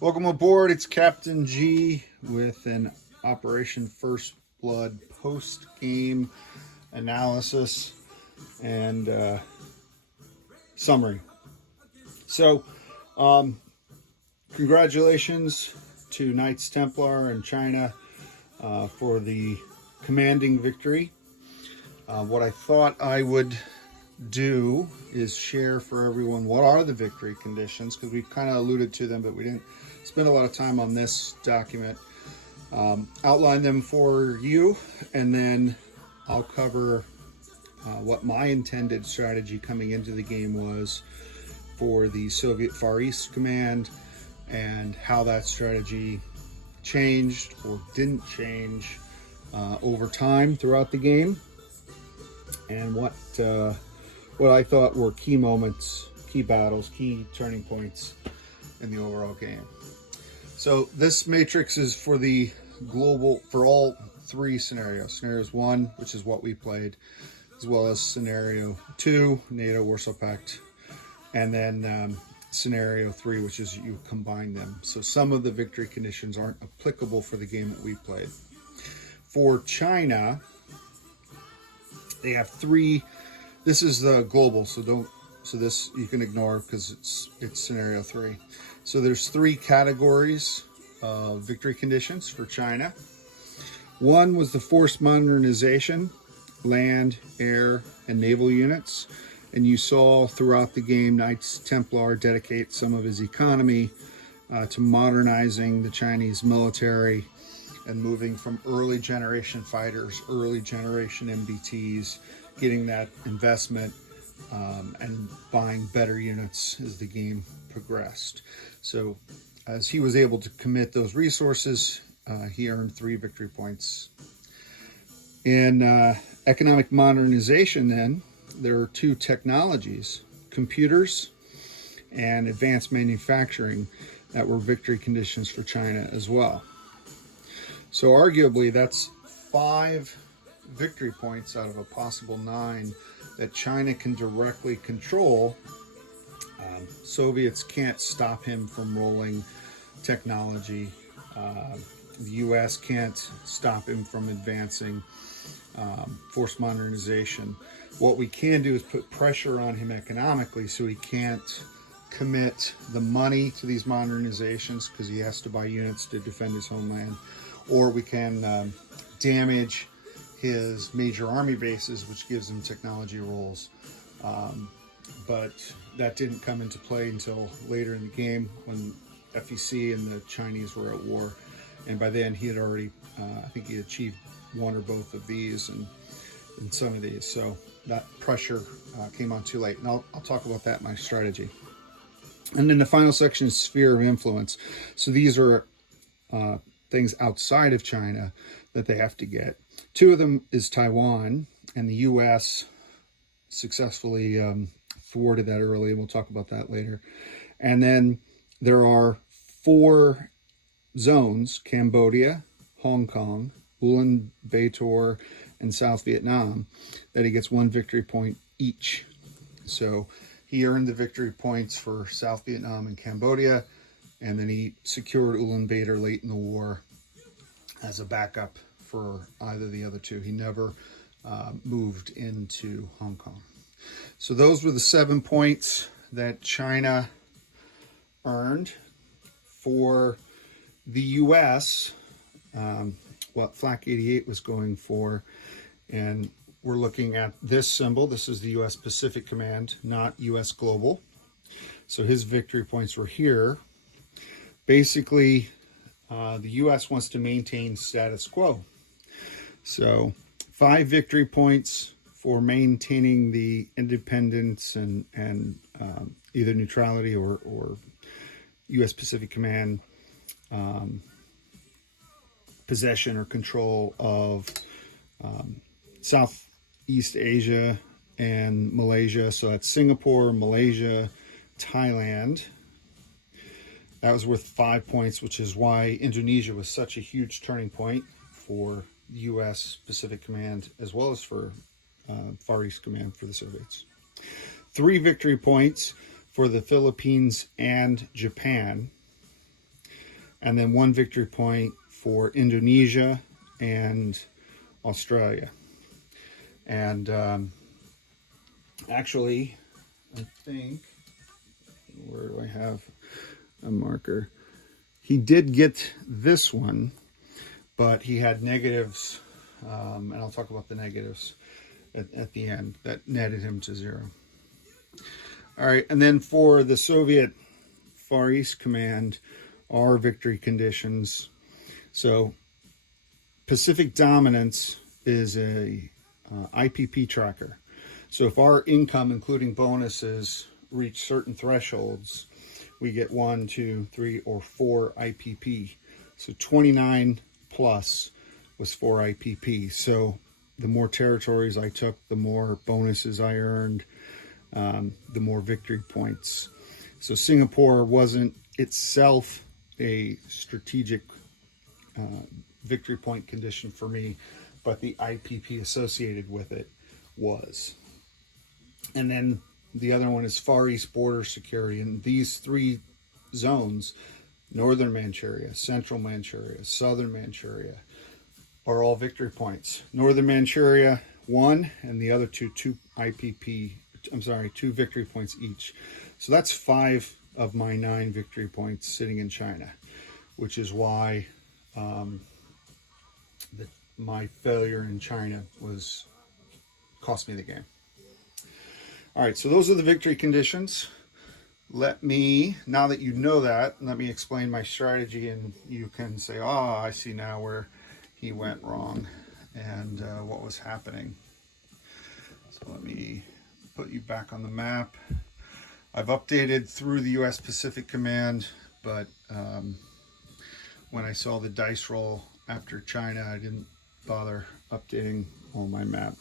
Welcome aboard. It's Captain G with an Operation First Blood post game analysis and summary. So, congratulations to Knights Templar and China for the commanding victory. What I thought I would do is share for everyone what are the victory conditions, because we kind of alluded to them, but we didn't spend a lot of time on this document. Outline them for you, and then I'll cover what my intended strategy coming into the game was for the Soviet Far East Command, and how that strategy changed or didn't change over time throughout the game, and what I thought were key moments, key battles, key turning points in the overall game. So this matrix is for the global, for all three scenarios. Scenarios 1, which is what we played, as well as scenario 2, NATO, Warsaw Pact, and then scenario 3, which is you combine them. So some of the victory conditions aren't applicable for the game that we played. For China, they have 3. This is the global, so this you can ignore because it's scenario 3. So there's 3 categories of victory conditions for China. 1 was the forced modernization, land, air, and naval units. And you saw throughout the game Knights Templar dedicate some of his economy to modernizing the Chinese military and moving from early generation fighters, early generation MBTs, getting that investment and buying better units as the game progressed. So as he was able to commit those resources, he earned 3 victory points. In economic modernization, then, there are 2 technologies, computers and advanced manufacturing, that were victory conditions for China as well. So arguably that's 5 victory points out of a possible 9 that China can directly control. Soviets can't stop him from rolling technology. The US can't stop him from advancing forced modernization. What we can do is put pressure on him economically so he can't commit the money to these modernizations because he has to buy units to defend his homeland. Or we can damage his major army bases, which gives him technology roles. But that didn't come into play until later in the game when FEC and the Chinese were at war. And by then he had already, I think he achieved 1 or both of these and some of these. So that pressure came on too late. And I'll talk about that in my strategy. And then the final section is sphere of influence. So these are things outside of China that they have to get. 2 of them is Taiwan, and the U.S. successfully thwarted that early, and we'll talk about that later. And then there are 4 zones: Cambodia, Hong Kong, Ulaanbaatar, and South Vietnam, that he gets 1 victory point each. So he earned the victory points for South Vietnam and Cambodia, and then he secured Ulaanbaatar late in the war as a backup for either the other 2. He never moved into Hong Kong. So those were the 7 points that China earned. For the U.S., what Flak 88 was going for, and we're looking at this symbol. This is the U.S. Pacific Command, not U.S. Global. So his victory points were here. Basically, the U.S. wants to maintain status quo. So 5 victory points for maintaining the independence and either neutrality or U.S. Pacific Command possession or control of Southeast Asia and Malaysia. So that's Singapore, Malaysia, Thailand. That was worth 5 points, which is why Indonesia was such a huge turning point for U.S. Pacific Command, as well as for Far East Command for the Soviets. 3 victory points for the Philippines and Japan. and then 1 victory point for Indonesia and Australia. And actually, I think, where do I have a marker? He did get this one, but he had negatives, and I'll talk about the negatives at the end, that netted him to 0. All right, and then for the Soviet Far East Command, our victory conditions. So Pacific Dominance is a IPP tracker. So if our income, including bonuses, reach certain thresholds, we get 1, 2, 3, or 4 IPP. So 29 plus was 4 IPP. So the more territories I took, the more bonuses I earned, the more victory points. So Singapore wasn't itself a strategic victory point condition for me, but the IPP associated with it was. And then the other one is Far East border security. And these 3 zones, Northern Manchuria, Central Manchuria, Southern Manchuria, are all victory points. Northern Manchuria, 1, and the other 2 IPP, I'm sorry, 2 victory points each. So that's 5 of my 9 victory points sitting in China, which is why my failure in China cost me the game. All right, so those are the victory conditions. Let me, now that you know that, let me explain my strategy, and you can say, oh, I see now where he went wrong and what was happening. So let me put you back on the map. I've updated through the US Pacific Command, but when I saw the dice roll after China, I didn't bother updating on my map.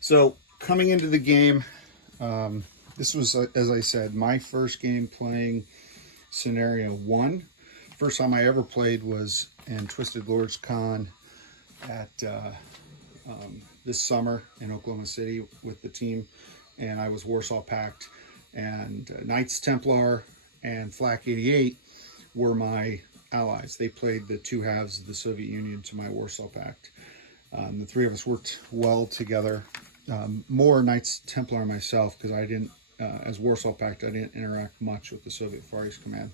So coming into the game, this was, as I said, my first game playing Scenario 1. First time I ever played was in Twisted Lords Con at this summer in Oklahoma City with the team, and I was Warsaw Pact, and Knights Templar and Flak 88 were my allies. They played the 2 halves of the Soviet Union to my Warsaw Pact. The 3 of us worked well together. More Knights Templar myself, because I didn't, as Warsaw Pact, I didn't interact much with the Soviet Far East Command.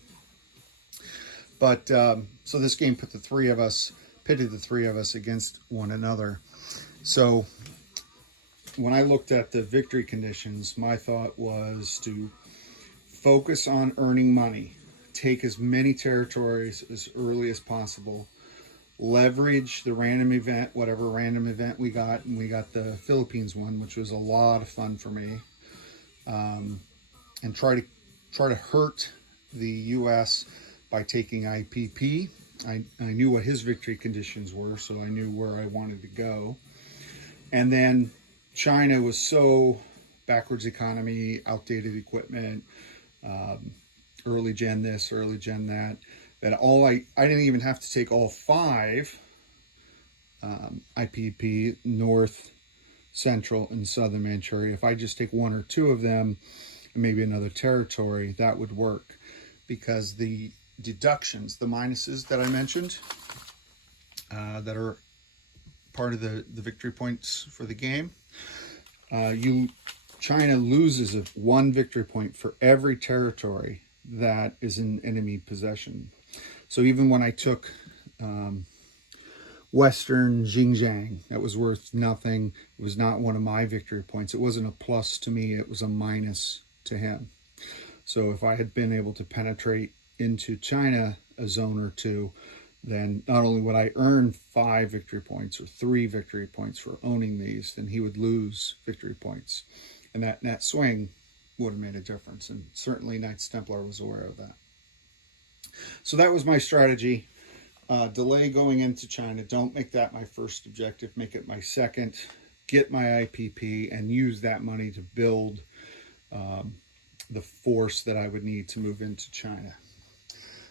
But so this game pitted the 3 of us against one another. So when I looked at the victory conditions, my thought was to focus on earning money, take as many territories as early as possible, leverage the random event, whatever random event we got, and we got the Philippines one, which was a lot of fun for me, and try to hurt the U.S. by taking IPP. I knew what his victory conditions were, so I knew where I wanted to go. And then China was so backwards economy, outdated equipment, early gen this, early gen that I didn't even have to take all 5 IPP, North, Central, and Southern Manchuria. If I just take 1 or 2 of them and maybe another territory, that would work, because the deductions, the minuses that I mentioned, that are part of the victory points for the game, China loses 1 victory point for every territory that is in enemy possession. So even when I took Western Xinjiang, that was worth nothing. It was not one of my victory points. It wasn't a plus to me, it was a minus to him. So if I had been able to penetrate into China a zone or 2, then not only would I earn 5 victory points or 3 victory points for owning these, then he would lose victory points. And that net swing would have made a difference. And certainly Knights Templar was aware of that. So that was my strategy. Delay going into China. Don't make that my first objective. Make it my second. Get my IPP and use that money to build the force that I would need to move into China.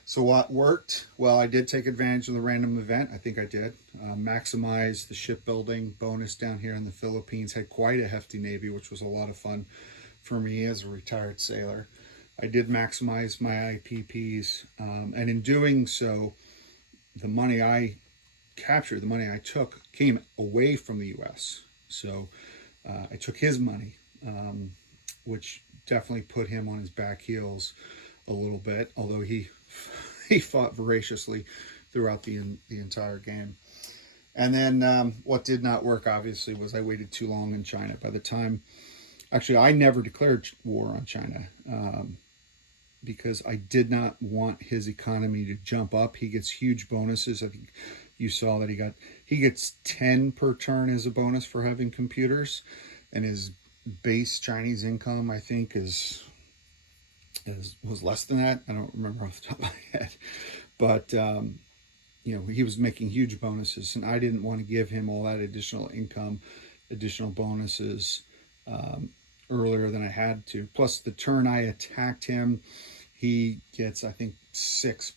So what worked? Well, I did take advantage of the random event. I think I did. Maximize the shipbuilding bonus down here in the Philippines. Had quite a hefty navy, which was a lot of fun for me as a retired sailor. I did maximize my IPPs, and in doing so, the money I captured, the money I took, came away from the U.S. So I took his money, which definitely put him on his back heels a little bit, although he he fought voraciously throughout the entire game. And then what did not work, obviously, was I waited too long in China. By the time, actually, I never declared war on China because I did not want his economy to jump up. He gets huge bonuses. I think you saw that he gets 10 per turn as a bonus for having computers, and his base Chinese income, I think, was less than that. I don't remember off the top of my head, but he was making huge bonuses, and I didn't want to give him all that additional income, additional bonuses earlier than I had to. Plus, the turn I attacked him, he gets, I think, 6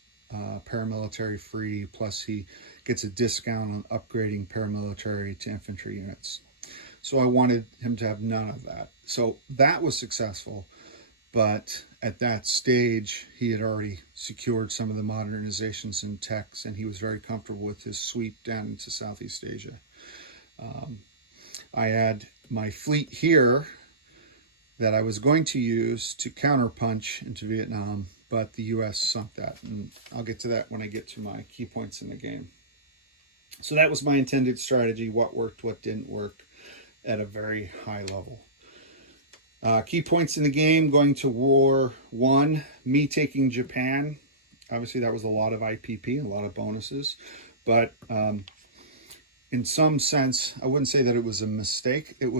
paramilitary free, plus he gets a discount on upgrading paramilitary to infantry units. So I wanted him to have none of that. So that was successful. But at that stage, he had already secured some of the modernizations and techs, and he was very comfortable with his sweep down into Southeast Asia. I had my fleet here that I was going to use to counterpunch into Vietnam, but the U.S. sunk that, and I'll get to that when I get to my key points in the game. So that was my intended strategy, what worked, what didn't work, at a very high level. Key points in the game: going to War 1, me taking Japan. Obviously, that was a lot of IPP, a lot of bonuses. But in some sense, I wouldn't say that it was a mistake. It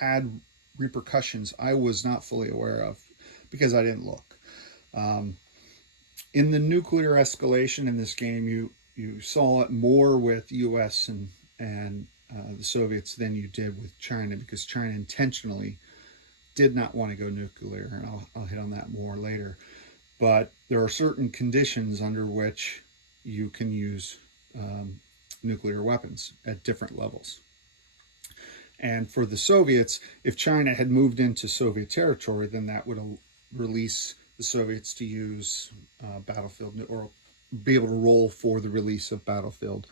had repercussions I was not fully aware of because I didn't look. In the nuclear escalation in this game, you saw it more with U.S. and the Soviets than you did with China, because China intentionally did not want to go nuclear, and I'll hit on that more later. But there are certain conditions under which you can use nuclear weapons at different levels. And for the Soviets, if China had moved into Soviet territory, then that would release the Soviets to use battlefield, or be able to roll for the release of battlefield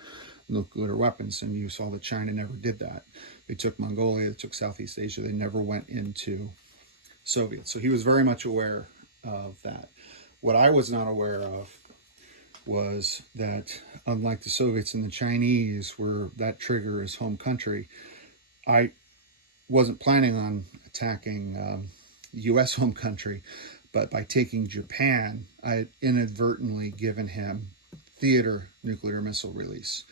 nuclear weapons. And you saw that China never did that. They took Mongolia, they took Southeast Asia, they never went into Soviet. So he was very much aware of that. What I was not aware of was that, unlike the Soviets and the Chinese, where that trigger is home country, I wasn't planning on attacking U.S. home country, but by taking Japan, I had inadvertently given him theater nuclear missile release.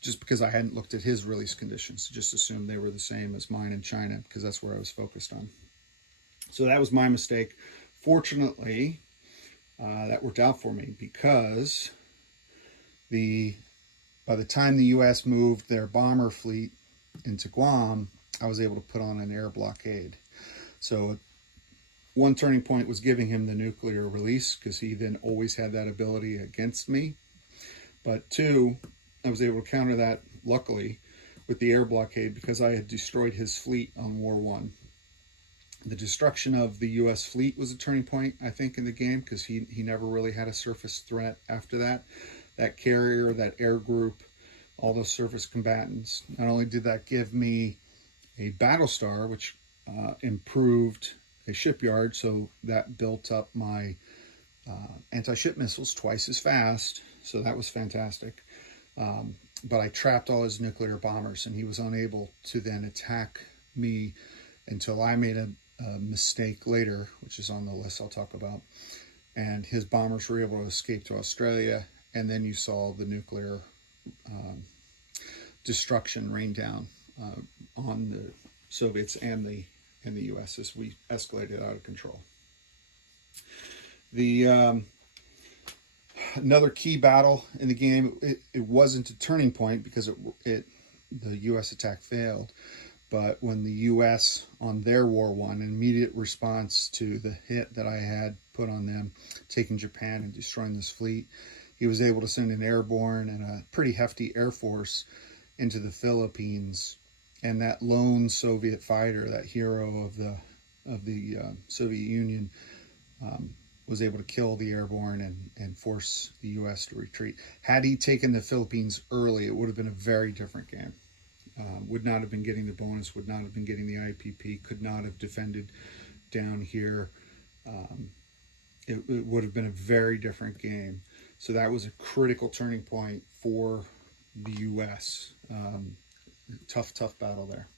Just because I hadn't looked at his release conditions, just assumed they were the same as mine in China, because that's where I was focused on. So that was my mistake. Fortunately, that worked out for me, because by the time the U.S. moved their bomber fleet into Guam, I was able to put on an air blockade. So one turning point was giving him the nuclear release, because he then always had that ability against me. But 2, I was able to counter that, luckily, with the air blockade, because I had destroyed his fleet on War 1. The destruction of the U.S. fleet was a turning point, I think, in the game, because he never really had a surface threat after that. That carrier, that air group, all those surface combatants. Not only did that give me a battle star, which improved a shipyard, so that built up my anti-ship missiles twice as fast, so that was fantastic. But I trapped all his nuclear bombers, and he was unable to then attack me until I made a mistake later, which is on the list I'll talk about. And his bombers were able to escape to Australia, and then you saw the nuclear destruction rain down on the Soviets and the U.S. as we escalated out of control. Another key battle in the game, it wasn't a turning point, because the U.S. attack failed, but when the U.S. on their War 1, in immediate response to the hit that I had put on them, taking Japan and destroying this fleet, he was able to send an airborne and a pretty hefty air force into the Philippines and that lone Soviet fighter, that hero of the Soviet Union, was able to kill the airborne and force the U.S. to retreat. Had he taken the Philippines early, it would have been a very different game. Would not have been getting the bonus, would not have been getting the IPP, could not have defended down here. It would have been a very different game. So that was a critical turning point for the U.S. Tough battle there.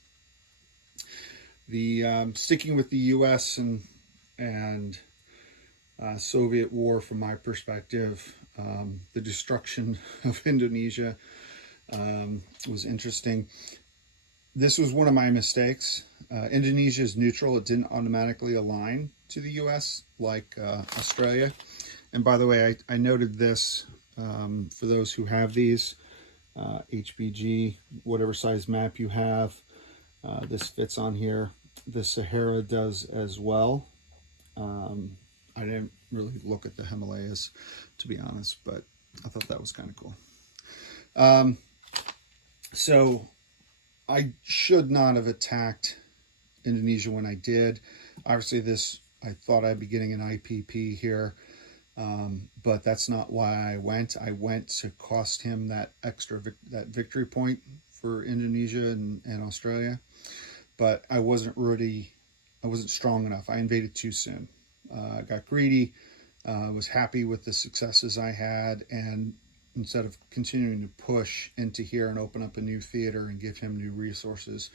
The sticking with the U.S. and Soviet war, from my perspective, the destruction of Indonesia was interesting. This was one of my mistakes. Indonesia is neutral. It didn't automatically align to the U.S. like Australia. And by the way, I noted this for those who have these, HBG, whatever size map you have, this fits on here. The Sahara does as well. I didn't really look at the Himalayas, to be honest, but I thought that was kind of cool. So I should not have attacked Indonesia when I did. Obviously, I thought I'd be getting an IPP here, but that's not why I went. I went to cost him that extra that victory point for Indonesia and Australia, but I wasn't strong enough. I invaded too soon. I got greedy, was happy with the successes I had, and instead of continuing to push into here and open up a new theater and give him new resources,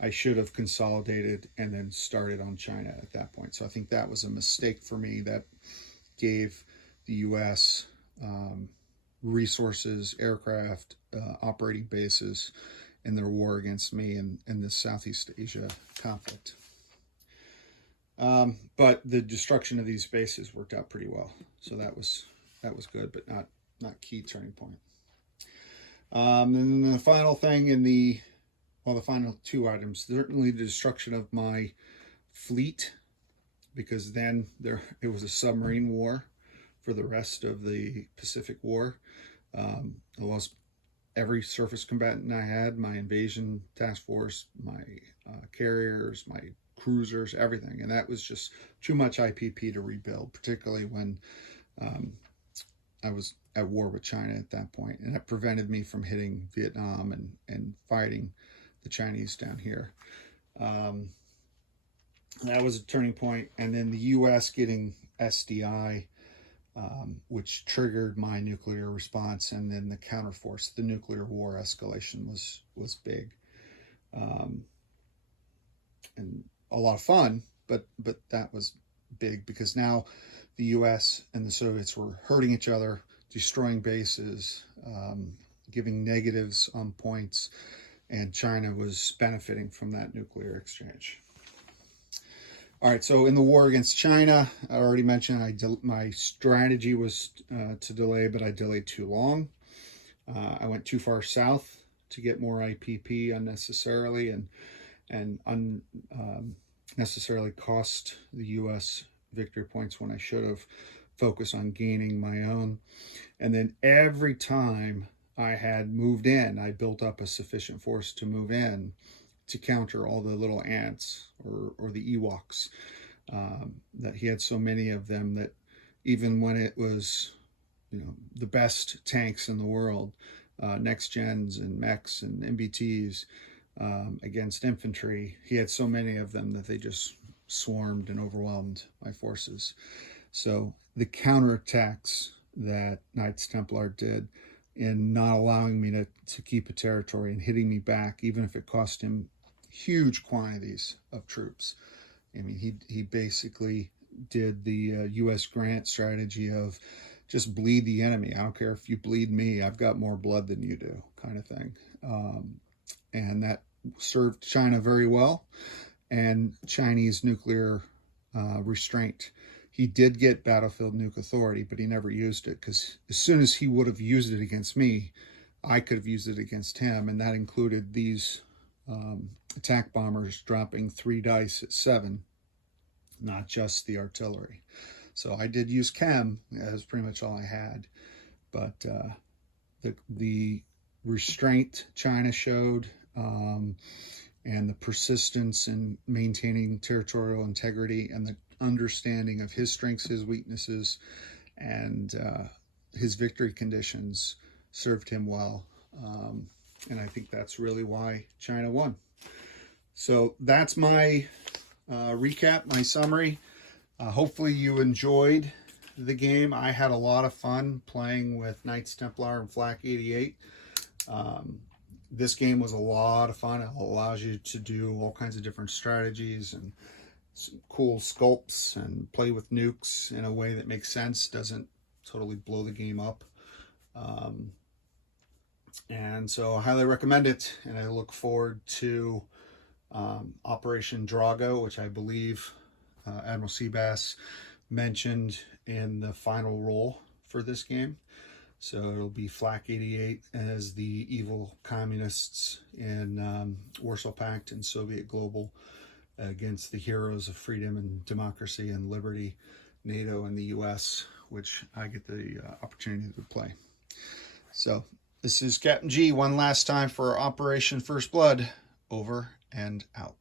I should have consolidated and then started on China at that point. So I think that was a mistake for me that gave the U.S. Resources, aircraft, operating bases in their war against me in the Southeast Asia conflict. But the destruction of these bases worked out pretty well. So that was good, but not key turning point. And then the final thing the final two items, certainly the destruction of my fleet, because then it was a submarine war for the rest of the Pacific War. I lost every surface combatant I had, my invasion task force, my carriers, my cruisers, everything. And that was just too much IPP to rebuild, particularly when I was at war with China at that point. And it prevented me from hitting Vietnam and fighting the Chinese down here. That was a turning point. And then the U.S. getting SDI, which triggered my nuclear response, and then the counterforce, the nuclear war escalation was big. And a lot of fun, but that was big because now the U.S. and the Soviets were hurting each other, destroying bases, giving negatives on points, and China was benefiting from that nuclear exchange. All right, so in the war against China, I already mentioned my strategy was to delay, but I delayed too long. I went too far south to get more IPP unnecessarily, and unnecessarily cost the U.S. victory points when I should have focused on gaining my own. And then every time I had moved in, I built up a sufficient force to move in to counter all the little ants or the Ewoks. That he had so many of them that even when it was, the best tanks in the world, next gens and mechs and MBTs against infantry, he had so many of them that they just swarmed and overwhelmed my forces. So the counterattacks that Knights Templar did in not allowing me to keep a territory and hitting me back, even if it cost him huge quantities of troops. I mean, he basically did the U.S. Grant strategy of just bleed the enemy. I don't care if you bleed me, I've got more blood than you do, kind of thing. And that served China very well, and Chinese nuclear restraint. He did get battlefield nuke authority, but he never used it, because as soon as he would have used it against me, I could have used it against him, and that included these attack bombers dropping 3 dice at 7, not just the artillery. So I did use chem. That was pretty much all I had. But the restraint China showed, and the persistence in maintaining territorial integrity, and the understanding of his strengths, his weaknesses, and his victory conditions served him well. And I think that's really why China won. So that's my recap, my summary. Hopefully you enjoyed the game. I had a lot of fun playing with Knights Templar and Flak 88. This game was a lot of fun. It allows you to do all kinds of different strategies and some cool sculpts and play with nukes in a way that makes sense, doesn't totally blow the game up. And so I highly recommend it, and I look forward to Operation Drago, which I believe Admiral Seabass mentioned in the final role for this game. So it'll be Flak 88 as the evil communists in Warsaw Pact and Soviet Global against the heroes of freedom and democracy and liberty, NATO and the US, which I get the opportunity to play. So this is Captain G one last time for Operation First Blood. Over and out.